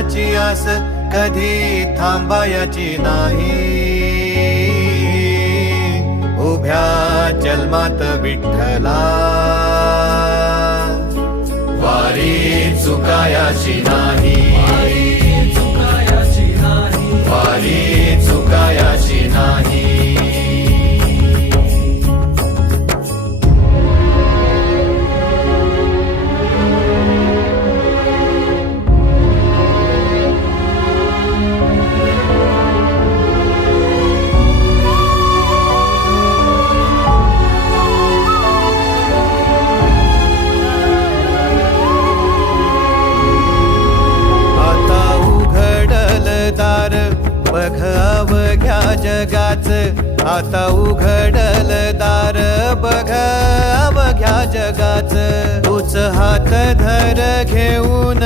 देवाची आस कधी थांबायची नाही. उभ्या जन्मात विठ्ठला वारी चुकायाची नाही. वारी चुकायाची नाही. बघ अवघ्या जगाच, आता उघडल दार बघ अवघ्या जगाच. तूच हात धर घेऊन